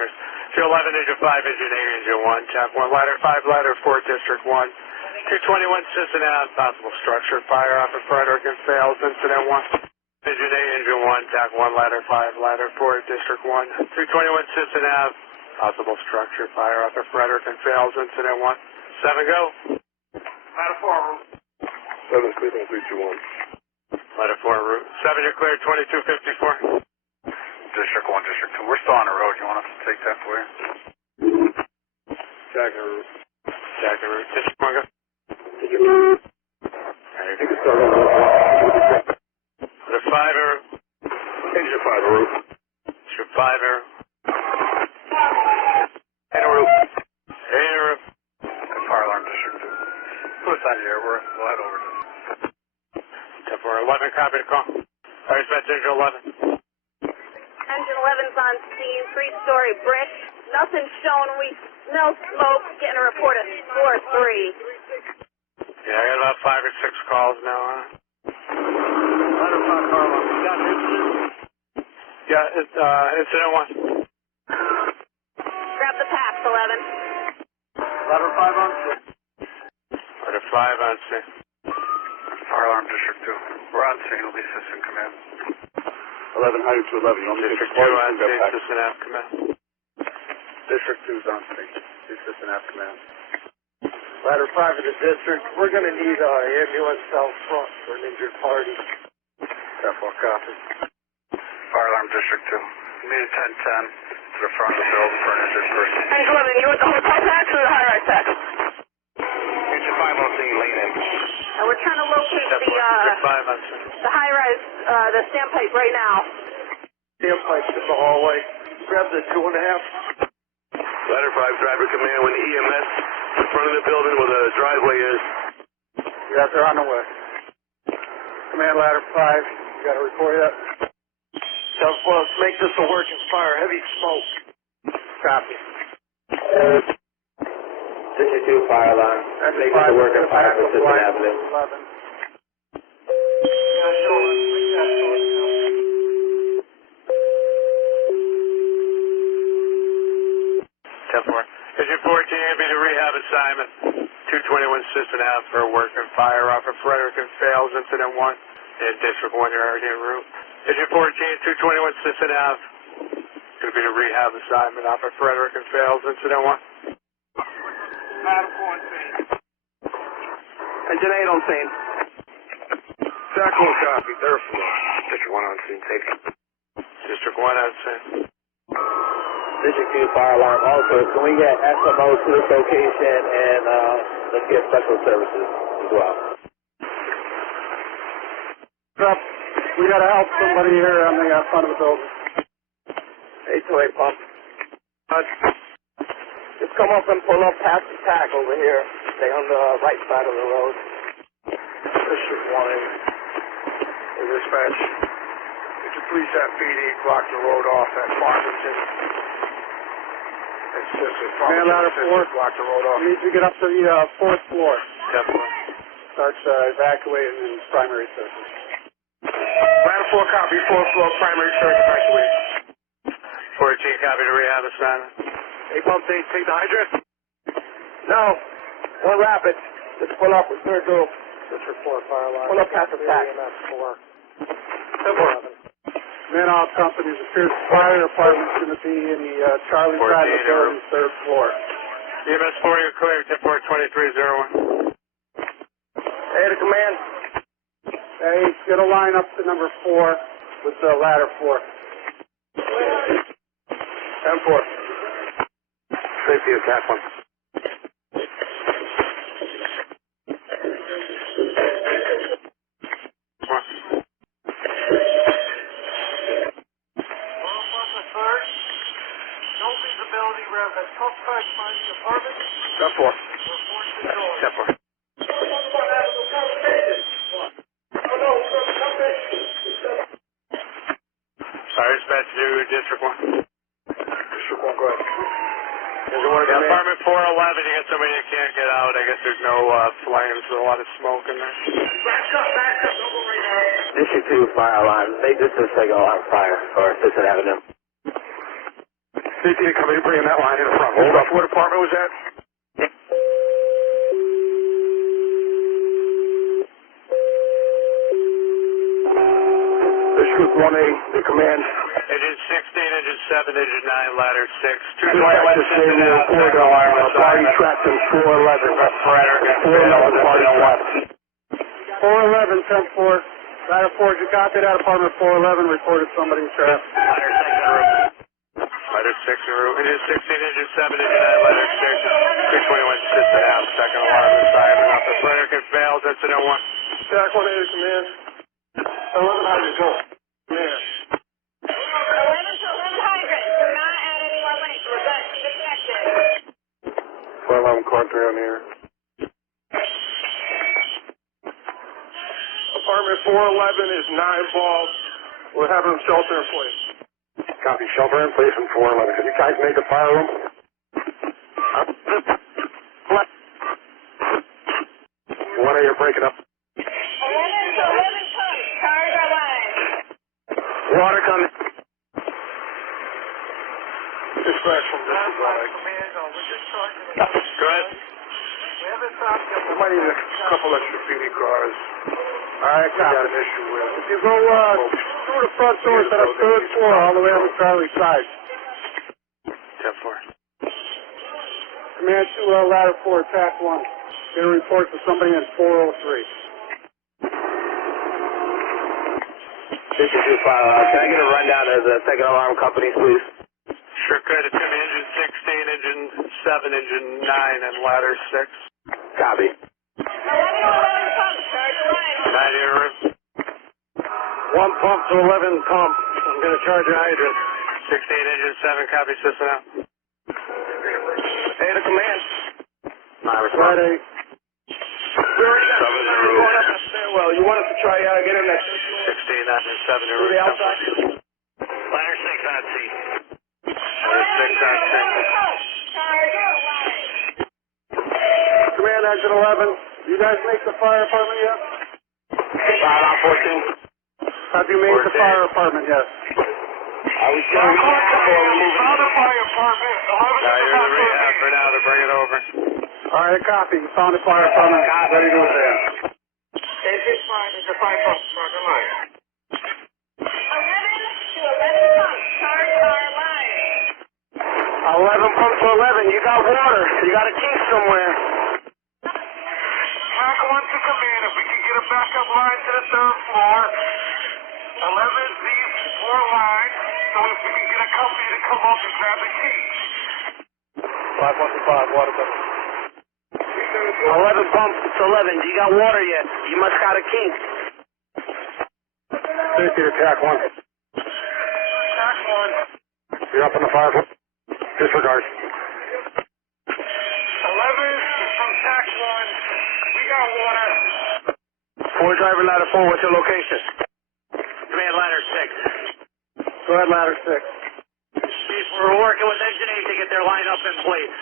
quarters. Engine 11, engine 5, engine 8, engine 1, tap 1, ladder 5, ladder 4, district 1. 221 Sisson Ave, possible structure, fire off of Frederick and fails, incident 1. Engine 8, engine 1, tap 1, ladder 5, ladder 4, district 1. 221 Sisson Ave, possible structure, fire off of Frederick and fails, incident 1. 7 go. Ladder 4, route. 7 clear on 321. Ladder 4 route. 7, you're clear, 2254. District 1, District 2. We're still on the road. You want us to take that for you? Jagging route. Jagging route. District 1 go. There you go. Ladder 5 route. Engine 5 route. District 5 route. And route. 8 route. And fire alarm District 2. Put us out of here. We'll head over to Tap 4, 11, copy the call. Fire dispatch, engine 11. Engine 11's on scene, 3-story brick. Nothing shown. We smell smoke. Getting a report of floor 3. Yeah, I got about 5 or 6 calls now, huh? Ladder 5, car alarm. You got an incident? Yeah, it's incident 1. Grab the packs, 11. Ladder 5 on scene. Ladder 5 on scene. Fire alarm District 2. We're on scene. It'll be Sisson command. 11, high to 11. You want me to District 2 on scene, Sisson Ave command. District 2's on scene. Sisson Ave command. Ladder 5 of the district. We're going to need an ambulance out front for an injured party. That 4 copy. Fire alarm District 2. You need a 1010 to the front of the building for an injured person. Engine 11, you want the hotel packs or the high-rise packs? Engine 5 on scene, lane in. We're trying to locate Tap 4, district 5 on scene. the high-rise, the standpipe right now. Standpipe's in the hallway. Grab the 2.5. Ladder 5 driver command when EMS in front of the building where the driveway is. Yeah, they're on the way. Command ladder 5, you got a report yet? South Plus, make this a working fire. Heavy smoke. Copy. District 2 fire alarm. Make this a working fire for Sisson Avenue. 11. Yeah, show us. Make that show us now. Tap 4. Engine 14, going to be the rehab assignment. 221 Sisson Ave for a working fire off of Frederick and fails, incident 1. In District 1, you're already en route. Engine 14, 221 Sisson Ave. Going to be the rehab assignment off of Frederick and fails, incident 1. Ladder 4 on scene. Engine 8 on scene. Jack 1 copy. Third floor. District 1 on scene. Safety. District 1 on scene. District 2 fire alarm. Also, can we get SMO to this location and let's get special services as well. Up. We got to help somebody here on the front of the building. 828 pump. Just come up and pull up past the tag over here. Stay on the right side of the road. District 1. Dispatch. Could you please have PD block the road off at Farmington? It's Farmington. Ladder 4. Block the road off. We need to get up to the 4th floor. Tap 4. Starts evacuating in primary service. Ladder 4 copy. 4th floor primary service evacuate. 14, copy the rehab assignment. 8 pump 8. Take the hydrant. No. One rapid. Just pull up with third group. District 4 fire alarm. Pull up past the tag. Man off company, the Pierce Fire Department's going to be in the Charlie side of the building, 3rd floor. EMS 4, you're clear. Tip 4, 2301. Hey, the command. Hey, get a line up to number 4 with the ladder 4. 10-4. Safety attack 1. Step 4. Tap 4. Fire dispatch to District 1. District 1, go ahead. Yeah, apartment 411, you got somebody that can't get out. I guess there's no flames, there's a lot of smoke in there. District 2 fire alarm. Make this a single alarm fire for Sisson Avenue. CT company bringing that line in the front. Hold up. What department was that? District 1A, the command. Engine 16, engine 7, engine 9, ladder 6. Dispatch is saying the report alarm. Party trapped in 411. 411 party trapped. 411, 10-4. Ladder 4, did you copy that? Apartment 411 reported somebody trapped. Ladder 6 en route. Ladder 6 en route. Engine 16, engine 7, engine 9, ladder 6. 221 Sisson Ave. Second alarm is silent. Up the Frederick fails. Incident 1. Jack 1A, command. 11 hydrant, go. Command. 11 to 11 hydrant. Do not add any more links. We're done. Disconnected. 411 car 3 on the air. Apartment 411 is 9 balls. We're having them shelter in place. Copy, shelter in place in 411. Have you guys made the fire room? One of you breaking up. 11 to 11 pumps. Cars are line. Water coming. Dispatch from District 1A. Go ahead. We might need a couple extra PD cars. All right, We got copy. an issue with. If you go through the front door to the third floor all the way on the Charlie side. 10-4. Command 2, ladder 4, attack 1. Get a report for somebody in 403. This is your fire alarm. Can I get a rundown of the second alarm companies, please? Sure could. It's going to be engine 16, engine 7, engine 9, and ladder 6. Copy. 11 to 11 pumps. Cars are line. 9 en route. 1 pump to 11 pump. I'm going to charge your hydrant. 16, engine 7, copy Sisson Ave. Hey, the command. My response. Friday. We already got Seven in going route. up the stairwell. You want us to try get in there? 16, engine 7 en Through route. the outside? Ladder 6 on scene. Ladder 6 on scene. Cars are line. Command engine 11. You guys make the fire department yet? On 14. Have you made the 14. fire department yet? Are we still rehab or are we moving? Another fire department. You're in the rehab for now to bring it over. All right, copy. You found the fire department. Ready to go there. Is it fine? It's a fire pump. Starting line. 11 to 11 pumps. Cars are line. 11 pumps to 11. You got water. You got a key somewhere. Track 1 to command. If we can get a backup line to the third floor. 11 these 4 lines. So if we can get a company to come up and grab the key. 515, water coming. 11 pumps to 11. You got water yet? You must got a key. Safety attack 1. Track 1. You're up on the fire. Disregard. 11 from track 1. We got water. 4 driver ladder 4. What's your location? Command ladder 6. Go ahead, ladder 6. We're working with engine 8 to get their line up in place.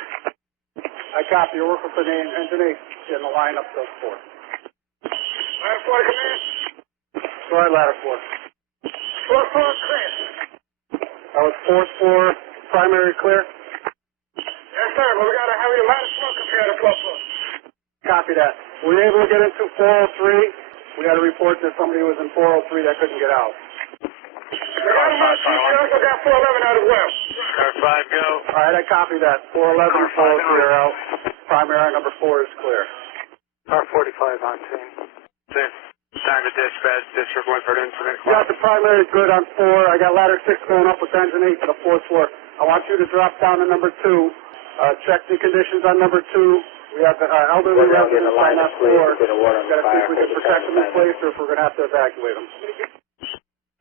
I copy. You're working for the engine 8 in the line up to 4. Ladder 4 to command. Go ahead, ladder 4. 4th floor clear. That was 4th floor, primary clear. Yes, sir. But we got to have your ladder smoke compared to 4th floor. Copy that. Were you able to get into 403? We got a report that somebody was in 403 that couldn't get out. We got him out. We also got 411 out as well. Car 5, go. All right, I copy that. 411 and 403 are out. Primary number 4 is clear. Car 45 on scene. Time to dispatch District 1 for an incident. Got the primary good on 4. I got ladder 6 going up with engine 8 to the 4th floor. I want you to drop down to number 2. Check the conditions on number 2. We have elderly residents on that floor. Got to see if we can protect them in place or if we're going to have to evacuate them.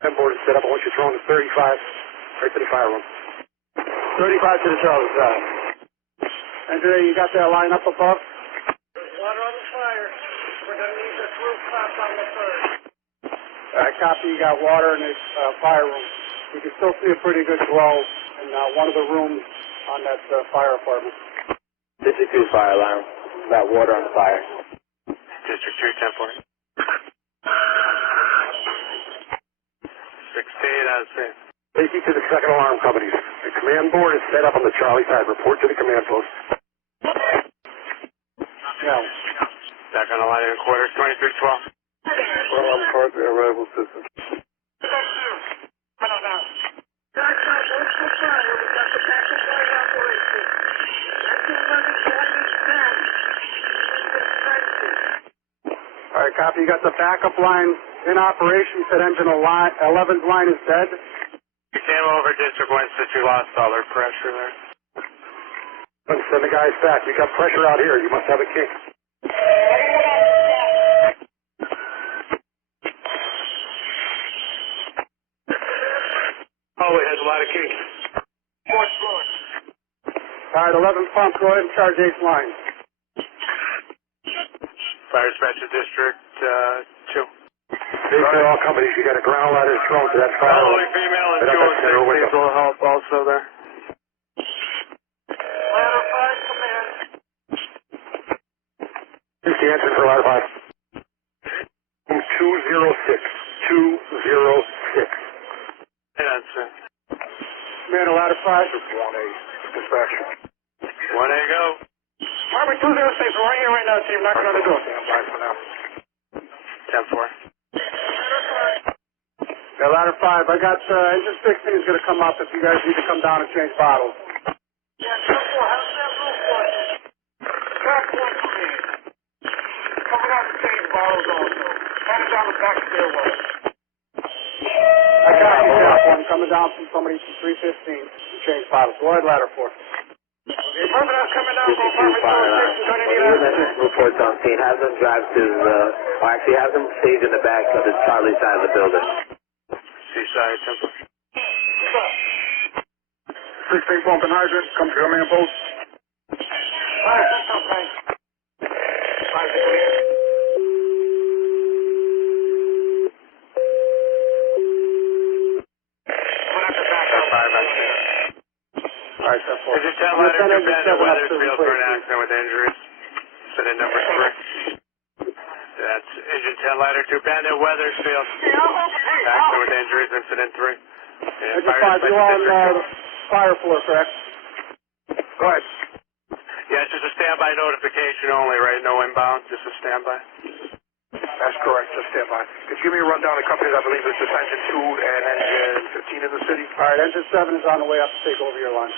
10 board is set up. I want you throwing the 35 right to the fire room. 35 to the Charlie side. Engine 8, you got that line up above? Water on the fire. We're going to need this rooftop on the 3rd. I copy. You got water in the fire room. You can still see a pretty good glow in one of the rooms on that fire apartment. District 2 fire alarm. Got water on the fire. District 2, 10 point. 16 on scene. Safety to the second alarm companies. The command board is set up on the Charlie side. Report to the command post. Yeah. Back on the line in quarters, 2312. Well, I'm part of the arrival system. All right, copy. You got the backup line in operation. You said engine 11's line is dead. You came over District 1, said you lost all their pressure there. Send the guys back. You got pressure out here. You must have a kink. Oh, it has a lot of kinks. All right, 11 pump. Go ahead and charge 8th line. Fire Dispatcher District 2. These are all companies. You got a ground ladder thrown to that fire. Elderly female and 206 needs a little help also there. Ladder 5, command. Here's the answer for ladder 5. 206. 206. That's it. Command, ladder 5. 1A. Dispatch. 1A go. Harvard 206, we're right here right now, team. Knocking on the door. Stand by for now. 10-4. Yeah, ladder 5. I got engine 16 is going to come up if you guys need to come down and change bottles. Yeah, 10-4, how's that roof working? Track 1, command. Coming out to change bottles also. Headed down the back stairway. I got you, Track 1. Coming down from somebody from 315 to change bottles. Go ahead, ladder 4. The apartment house coming down from apartment 206 is going to need a... Reports on scene. Have them drive to or actually have them stage in the back of the Charlie side of the building. Seaside, 10-4. 16 pump and hydrant. Come to your man post. Fire, that's okay. Fire, clear. Put up the backup. 5 on scene. All right, that's 4. Engine 10 ladder 2 Bandit Weathersfield for an accident with injuries. Sit in number 3. That's engine 10 ladder 2 Bandit Weathersfield. Accident with injuries, incident 3. And Engine 5, you on the fire floor, correct? Go ahead. Yeah, it's just a standby notification only, right? No inbound, just a standby. That's correct. Just stand by. Could you give me a rundown of the companies? I believe it's just engine 2 and engine 15 in the city. All right, engine 7 is on the way up to take over your line.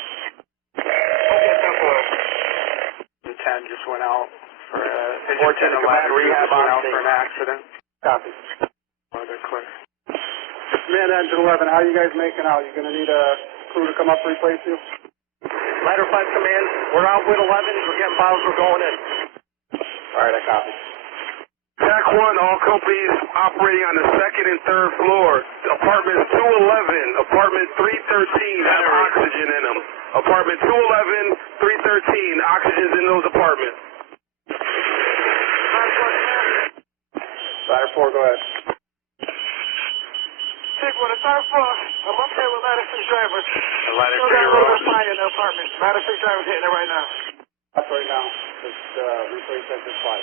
Engine 10 just went out for engine 10 and ladder 2 rehab just went on out scene. for an accident. Copy. Oh, they're clear. Command, engine 11, how are you guys making out? You going to need a crew to come up to replace you? Ladder 5 command. We're out with 11. We're getting bottles. We're going in. All right, I copy. Track 1, all companies operating on the 2nd and 3rd floor. Apartments 211, apartment 313 have oxygen in them. Apartment 211, 313, oxygen's in those apartments. Ladder 4, go ahead. Take one, it's our floor. I'm up here with ladder 6 drivers. The ladder Still 3 got a little bit roll. of fire in the apartment. Ladder 6 drivers hitting it right now. That's right now. Just replace engine 5.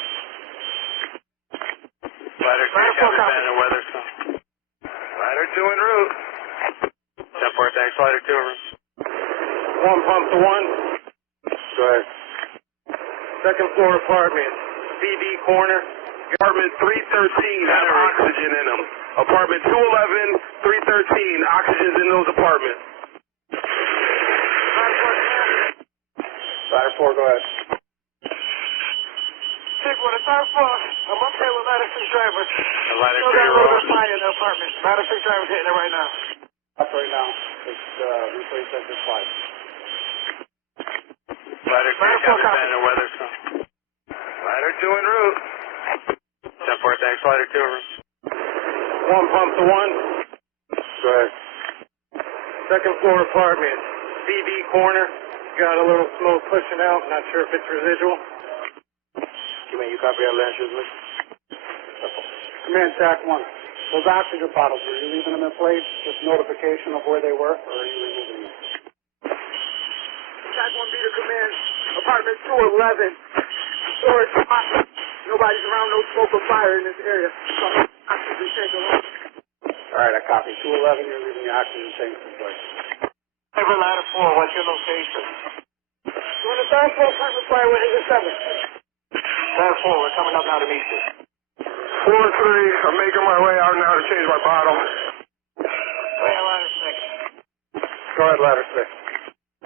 Ladder 3 Captain Bandit Weathersfield. Ladder 2 en route. 10-4, thanks. Ladder 2 en route. 1 pump to 1. Go ahead. 2nd floor apartment. CD corner. Apartment 313 have oxygen in them. Apartment 211, 313, oxygen's in those apartments. Ladder 4, go ahead. Take one, it's our floor. I'm up here with ladder 6 drivers. The ladder Still 3 got a little roll. bit of fire in the apartment. Ladder 6 drivers hitting it right now. That's right now. Just replace engine 5. Ladder 3 Captain Bandit Weathersfield. Ladder 2 en route. 10-4, thanks. Ladder 2 en route. 1 pump to 1. Go ahead. 2nd floor apartment. CD corner. Got a little smoke pushing out. Not sure if it's residual. You copy our last me? Command, Track 1. Those oxygen bottles, were you leaving them in place? Just notification of where they were, or are you removing them? Track 1 be to command. Apartment 211. Storage spot. Nobody's around, no smoke or fire in this area. So, oxygen tank alone. All right, I copy. 211, you're leaving the oxygen tank in place. Over ladder 4, what's your location? You're on the third floor, Purple Fire with Engine 7. Third floor, we're coming up now to meet you. 4-3, I'm making my way out now to change my bottle. Wait, ladder 6. Go ahead, ladder 6.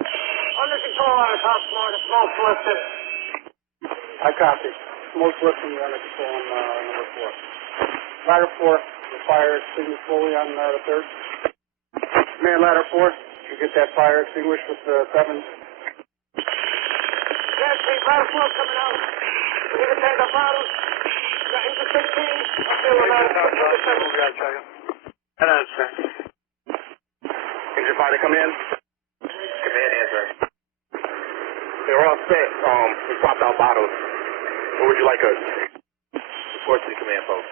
Under control on the top floor, the smoke's lifted. I copy. Smoke's lifting, you're under control on number 4. Ladder 4, the fire extinguished fully on the third. Man, ladder 4, you get that fire extinguished with the 7. Yes, ladder 4 coming out. We're going to take the bottles. Got into 16. I'll deal with ladder 6. Head on, sir. Engine 5 to come in. Command answer. They're all set. We swapped out bottles. What would you like us? Report to the command post.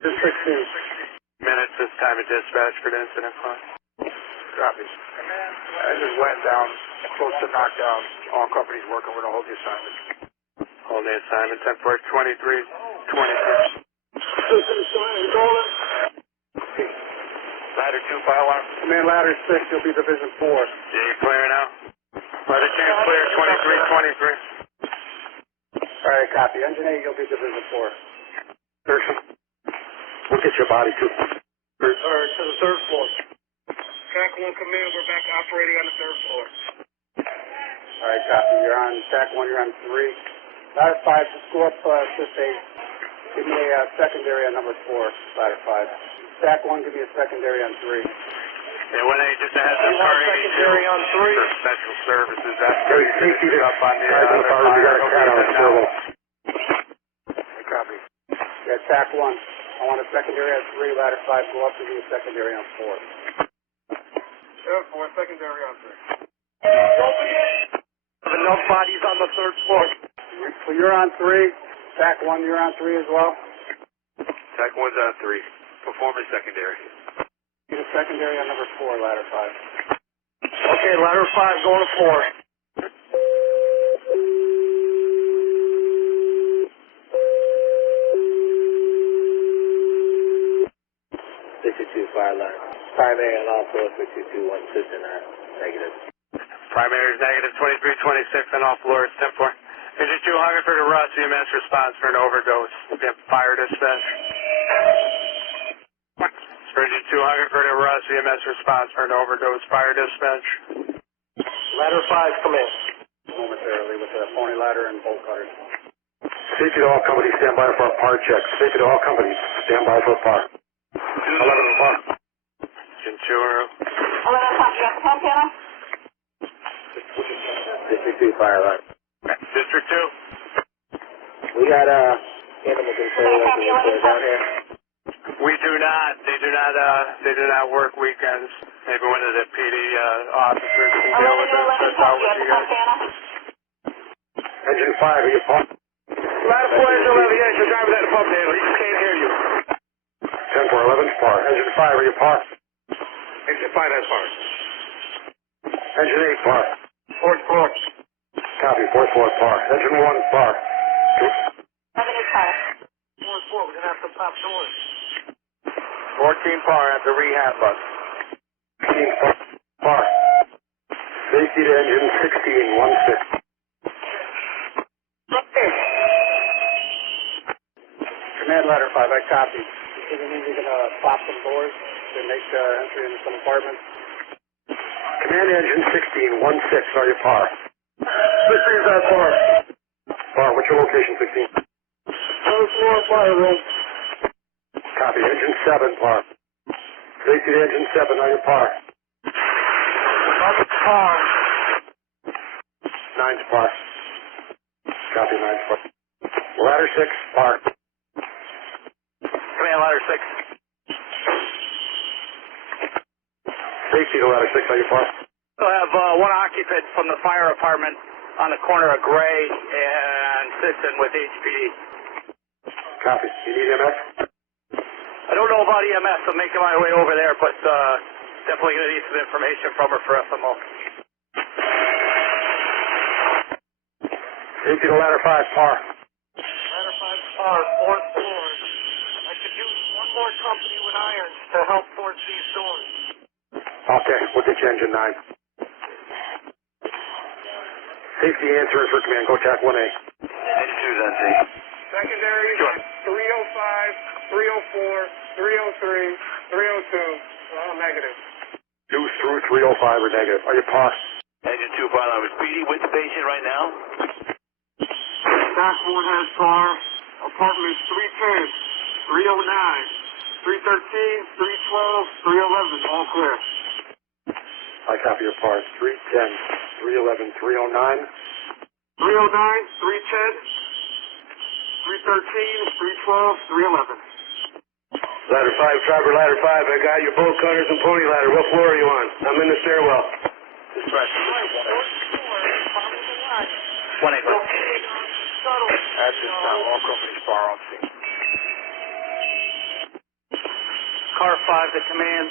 District 2. Minutes this time of dispatch for the incident fund. Copy. I just went down, close to knockdown. All companies working with a hold the assignment. Hold the assignment, 10-4, 23-26. Ladder 2, fire alarm. Man, ladder 6, you'll be division 4. Yeah, you clear now? Ladder 2 clear, 23-23. All right, copy. Engine 8, you'll be division 4. Person. We'll get your body to. Or to the third floor. Track 1 command, we're back operating on the third floor. All right, copy. You're on track 1, you're on 3. Ladder 5, just go up assist 8. Give me a secondary on number 4, ladder 5. Stack 1, give me a secondary on 3. Yeah, when they just had the party secondary on 3. for special services, that's Hey, safety to up on the we got a cat on the table. Copy. Yeah, stack 1. I want a secondary on 3, ladder 5, go up and give me a secondary on 4. Third floor, secondary on 3. Don't forget, enough bodies on the third floor. So you're on 3. Stack 1, you're on 3 as well? Stack 1's on 3. Performance secondary. Need a secondary on number 4, ladder 5. Okay, ladder 5 going to 4. 62 fire line. Primary and also 621 Sisson Ave. Negative. Primary is negative, 23-26 on all floors, 10-4. Engine 2 Hungerford to Russ, EMS response for an overdose. We'll get fire dispatch. Engine 2 Hungerford to Russ, EMS response for an overdose. Fire dispatch. Ladder 5, come in. Momentarily with a pony ladder and bolt cutters. Safety to all companies, stand by for a par check. Safety to all companies, stand by for a par. 11 par. Engine 2 or... 11 o'clock, you got the pump panel? District 2 fire line. District 2. We got animal control down here. We do not. They do not work weekends. Maybe one of the PD officers can deal with this. That's all with you guys. Engine 5, are you pump? Ladder 4, engine 11, yes, you're driving at the pump handle. He just can't hear you. 10-4, 11 par. Engine 5, are you par? Engine 5 has par. Engine 8 par. Fourth floor. Copy, 4-4 par. Engine 1 par. 11 is par. Fourth floor, we're going to have to pop doors. 14 par at the rehab bus. 16 par. Safety to engine 16, 1-6. Command ladder 5, I copy. Does it mean you're going to pop some doors to make entry into some apartments? Command engine 16, 1-6, are you par? 16's on par. Par, what's your location, 16? First floor, fire room. Copy, engine 7, par. Safety to engine 7, are you par? Par. 9's par. Copy, 9's par. Ladder 6, par. Command ladder 6. Safety to ladder 6, are you par? We'll have one occupant from the fire department on the corner of Gray and Sisson with HPD. Copy. You need MS? I don't know about EMS. I'm making my way over there, but definitely going to need some information from her for FMO. Safety to ladder 5, par. Ladder 5 par, fourth floor. I could use another company with irons to help force these doors. Okay, we'll get you engine 9. Safety answers for command. Go check 1A. Engine 2's on C. Secondary, Sure. 305, 304, 303, 302, all negative. 2 through 305 are negative. Are you paused? Engine 2 fire alarm is PD with the patient right now. Stack 1 has car, apartments 310, 309, 313, 312, 311, all clear. I copy your parts. 310, 311, 309. 309, 310, 313, 312, 311. Ladder 5, driver, ladder 5. I got your bolt cutters and pony ladder. What floor are you on? I'm in the stairwell. Dispatch. 1A, go. At this time, all companies fire on scene. Car 5 to command.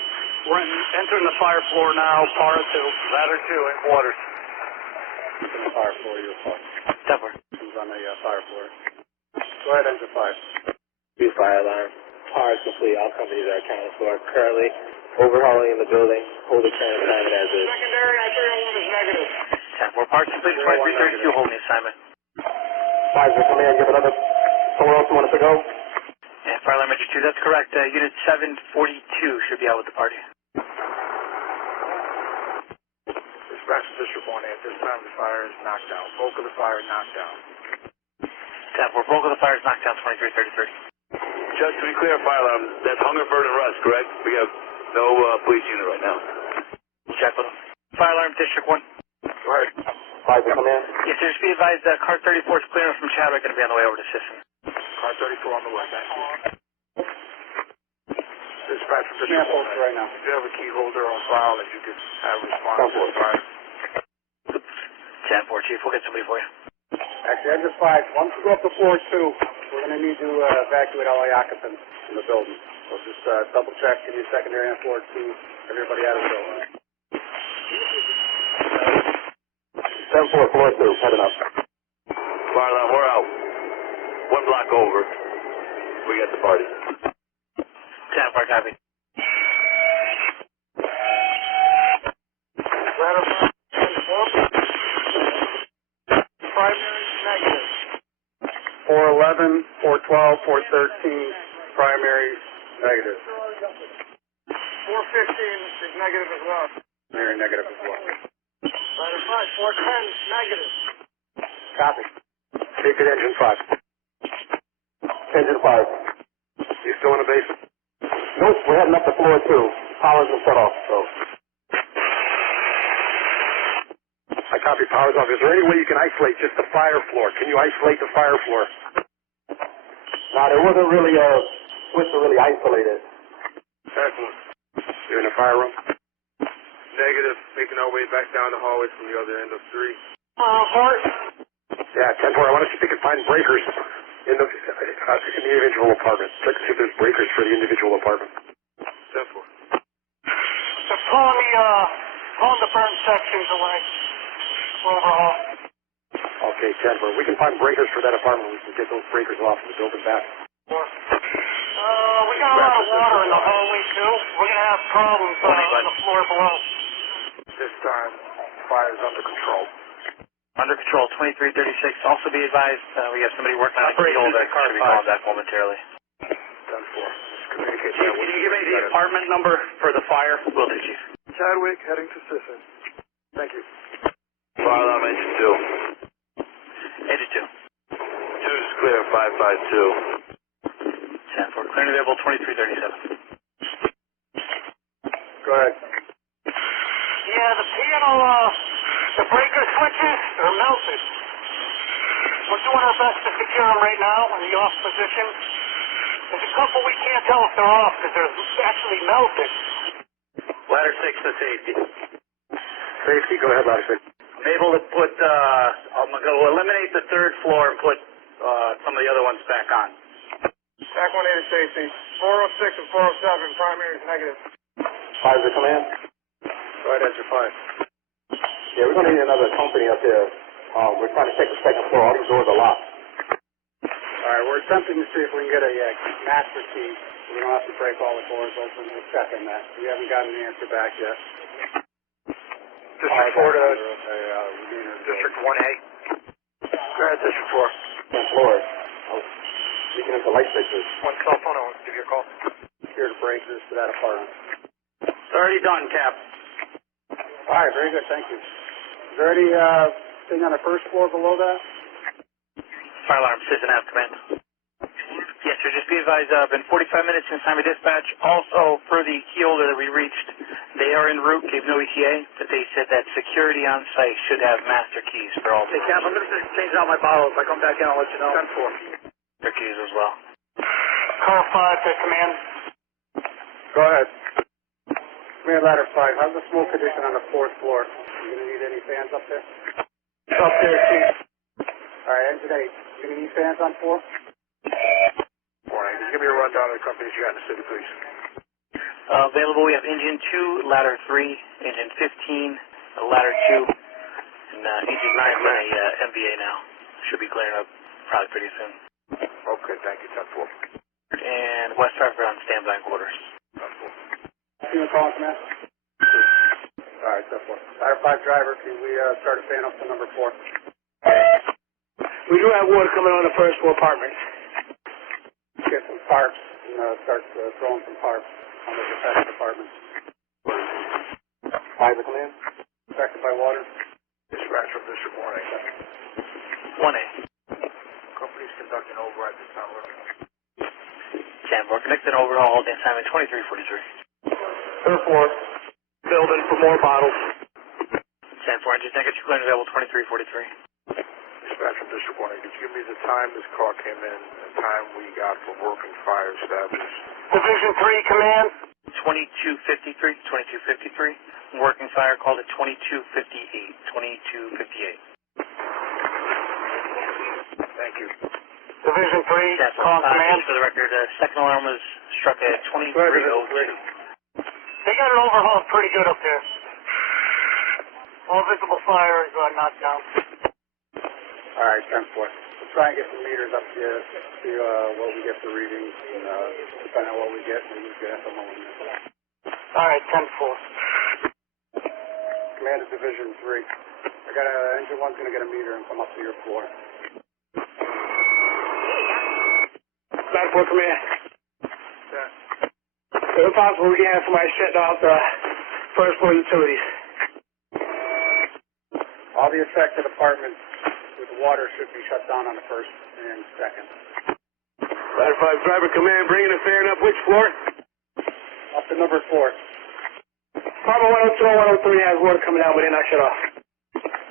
We're entering the fire floor now, par 2. Ladder 2 in quarters. In the fire floor, you're paused. Stepper. Who's on the fire floor? Go ahead, engine 5. Two fire alarm. Power is complete. All companies are accounted for. Currently overhauling in the building. Hold the current assignment as is. Secondary, I 301 is negative. 10-4. Parts complete. 2332 holding the assignment. 5 to command. Give another. Somewhere else you want us to go? Yeah, fire alarm engine 2. That's correct. Unit 742 should be out with the party. Dispatch to District 1A. At this time, the fire is knocked down. Bulk of the fire is knocked down. 10-4. Bulk of the fire is knocked down. 2333. Just to be clear, fire alarm, that's Hungerford and Rust, correct? We have no police unit right now. Check with them. Fire alarm District 1. Go ahead. 5 to command. Yes, sir. Just be advised car 34 is clearing from Chadwick. Going to be on the way over to Sisson. Car 34 on the way. Thank you. Dispatch from Yeah, District 1A. folks, right now. If you have a key holder on file that you can have respond to the fire. 10-4, Chief. We'll get somebody for you. Actually, engine 5, once we go up to floor 2, we're going to need to evacuate all the occupants in the building. So just double check in your secondary on floor 2, everybody out of the building. 10-4, floor 2, heading up. Fire alarm, we're out. 1 block over. We got the party. 10-4, copy. Ladder 5, primary negative. 411, 412, 413, primary negative. 415 is negative as well. Very negative as well. Ladder 5, 410, negative. Copy. Take it, engine 5. Engine 5. You still in the basement? Nope, we're heading up to floor 2. Power's been shut off, so. I copy, power's off. Is there any way you can isolate just the fire floor? Can you isolate the fire floor? No, there wasn't really a switch to really isolate it. Excellent. You're in the fire room? Negative. Making our way back down the hallway from the other end of 3. Hart. Yeah, 10-4. I want to see if we can find breakers in the individual apartment. Check to see if there's breakers for the individual apartment. 10-4. They're pulling the burn sections away. Overhaul. Okay, 10-4. We can find breakers for that apartment. We can get those breakers off and build it back. We got a lot of water in the hallway too. We're gonna have problems on the floor below. This time, fire's under control. Under control, 2336. Also be advised, we have somebody working on a key holder. Should be calling back momentarily. 10-4. Just communicate Chief, that can with you give me the apartment number for the fire? Will do, Chief. Chadwick heading to Sisson. Thank you. Fire alarm, engine 2. Engine 2. 2's clear, 552. 10-4. Clearing available, 2337. Go ahead. Yeah, the panel, the breaker switches are melted. We're doing our best to secure them right now in the off position. There's a couple we can't tell if they're off because they're actually melted. Ladder 6 to safety. Safety, go ahead, ladder 6. I'm able to put, I'm going to eliminate the 3rd floor and put some of the other ones back on. Back 1A to safety. 406 and 407, primary is negative. 5 to command. Go ahead, engine 5. Yeah, we're going to need another company up here. We're trying to take the 2nd floor. All these doors are locked. right, we're attempting to see if we can get a master key. We don't have to break all the doors open. We're checking that. We haven't gotten the answer back yet. District 4 to District 1A. Go ahead, District 4. 10th floor. Oh, speaking of the light fixtures. One cell phone, I'll give you a call. Here to break this to that apartment. It's already done, Cap. All right, very good, thank you. Is there any thing on the first floor below that? Fire alarm, Sisson Ave, command. Yes, sir, just be advised, been 45 minutes since time of dispatch. Also, per the key holder that we reached, they are en route, gave no ETA, but they said that security on site should have master keys for all. Hey, Cap, I'm going to change out my bottles. If I come back in, I'll let you know. 10-4. Their keys as well. Car 5 to command. Go ahead. Command ladder 5, how's the smoke condition on the 4th floor? You going to need any fans up there? Up there, Chief. All right, engine 8, you going to need fans on 4? Morning. Just give me a rundown of the companies you got in the city, please. Available, we have engine 2, ladder 3, engine 15, ladder 2, and engine 9 is on a MVA now. Should be clearing up probably pretty soon. Okay, thank you, 10-4. And West Hartford on standby quarters. 10-4. You want to call in, command? All right, step 4. Ladder 5 driver, can we start a fan up to number 4? We do have water coming on the first floor apartments. Get some tarps and start throwing some tarps on the affected apartments. 5 to command. Affected by water. Dispatch from District 1A. 1A. Companies conducting override this time. 10, we're connected overall, holding assignment 2343. Third floor. Building for more bottles. 10-4, engine temperature clearance available 2343. Dispatch from District 1A. Could you give me the time this car came in and time we got for working fire established? Division 3, command. 2253. Working fire called at 2258. Thank you. Division 3, call command. For the record, second alarm was struck at 2302. They got it overhauled pretty good up there. All visible fire is knocked down. All right, 10-4. We'll try and get some meters up here, see what we get for readings, and depending on what we get, maybe we get at the moment. All right, 10-4. Command is Division 3. I got engine 1's going to get a meter and come up to your floor. 9-4, command. Is it possible we can have somebody shutting off the first floor utilities? All the affected apartments with water should be shut down on the first and second. Ladder 5 driver command, bringing the fan up. Which floor? Up to number 4. Apartment 102 and 103 has water coming out, but they're not shut off.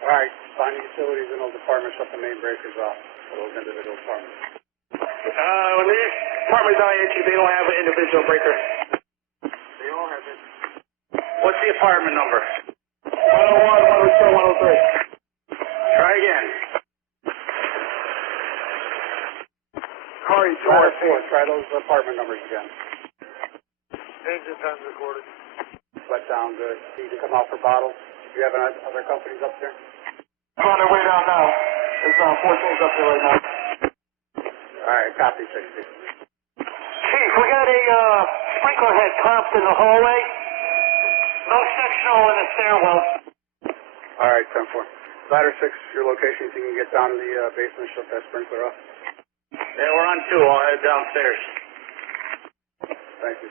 All right, find the utilities in those apartments, shut the main breakers off for those individual apartments. When these apartments are empty, they don't have an individual breaker. They all have it. What's the apartment number? 101, 102, 103. Try again. Corey, 2 or 4, try those apartment numbers again. Engine time's recorded. Let down good. Need to come out for bottles. Do you have other companies up there? On their way down now. There's 14s up there right now. All right, copy 60. Chief, we got a sprinkler head clamped in the hallway. No sectional in the stairwell. All right, 10-4. Ladder 6, your location, so you can get down to the basement, shut that sprinkler off. Yeah, we're on 2. I'll head downstairs. Thank you.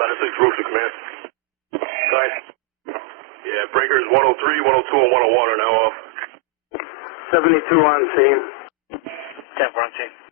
Ladder 6 roof to command. Go ahead. Yeah, breakers 103, 102, and 101 are now off. 72 on scene. 10-4 on scene.